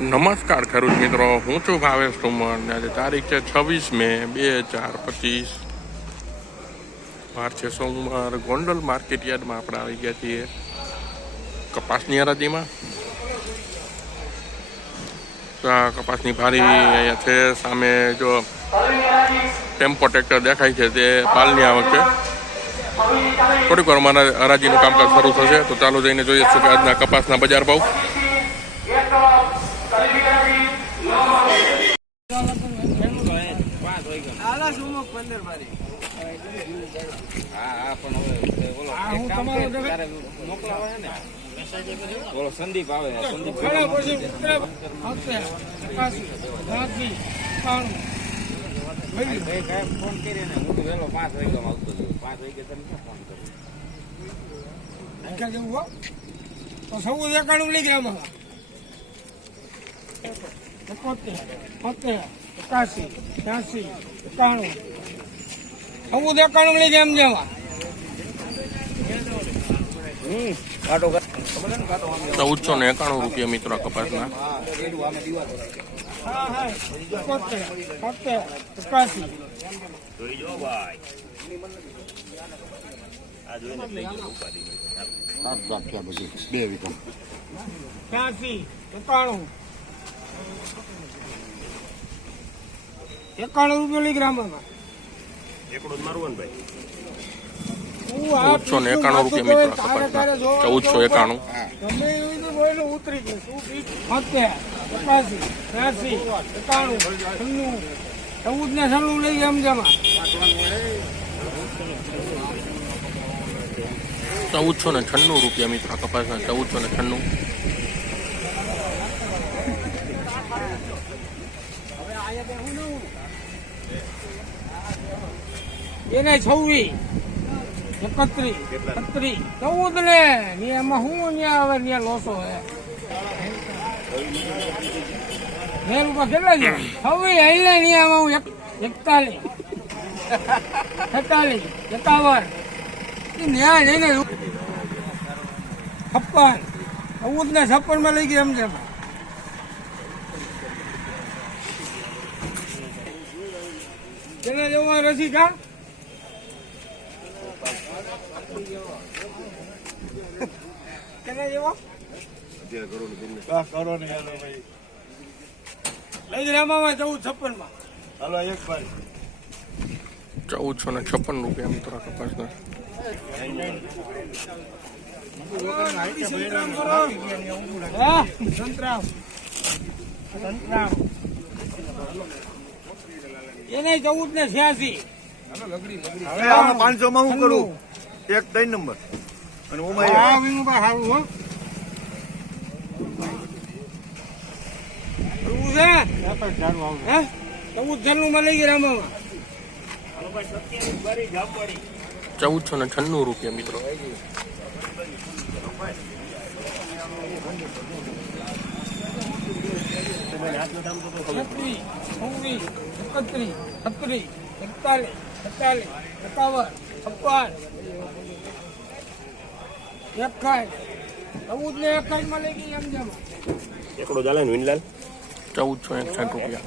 નમસ્કાર ખેડૂત મિત્રો, હું છું ભાવેશ ઠુમર. આજે તારીખ છે 26 મે 2025. વાર છે સોમવાર. ગોંડલ માર્કેટ યાર્ડમાં આપણે આવી ગયા છીએ કપાસની હરાજીમાં. કપાસની ભારી અહીંયા છે. સામે જો ટેમ્પો ટ્રેક્ટર દેખાય છે તે પાલની આવક છે. થોડીક વાર મારા હરાજીનું કામકાજ શરૂ થશે, તો ચાલો જઈને જોઈએ છું કે આજના કપાસના બજાર ભાવ. સંદીપ આવે ફોન કરીને હું તો વહેલો 5 વાગ્યામાં આવતો હતો. 5 વાગે તમે ફોન કર્યો તો સૌ એકાણું લઈ ગયા 70, 71, 81, 82, 91 સૌ એકાણું લઈ ગયા. એમ જવા 1491 રૂપિયા મિત્રો કપાસના. 91 રૂપિયા લઈ ગયા. 1491 રૂપિયા મિત્રો કપાસના. 1491. ઉતરી ગયું 70, 81, 82, 91, 90, 14 ને 96 લઈ ગયા. સમજામાં 1496 રૂપિયા મિત્રો કપાસના. 1496. એને 26, 31, 32, 14 ને એમાં હું ન્યા હવે ન્યા લોસો હે મેં રૂપા કેટલા છે? 26 હેલા ન્યા હું 41, 46, 51 ન્યા જઈને 56, 14 ને 56 માં લઈ ગયા. એમ છે જેને જવા રસી કા લઈ રામામાં 1456 માં. હાલો એક ભાઈ 1456 રૂપિયા મિત્રો કપાસના. એને 14 ને 86. 500 માં હું કરું? એક 3 નંબર અને ઓમાં સારું હો માં લઈ ગયા રામામાં. 1496 રૂપિયા મિત્રો. 31, 32, 33, 41, 42, 51, 14 ને 51 માં લઈ ગઈ. એમ જમા 1461 રૂપિયા.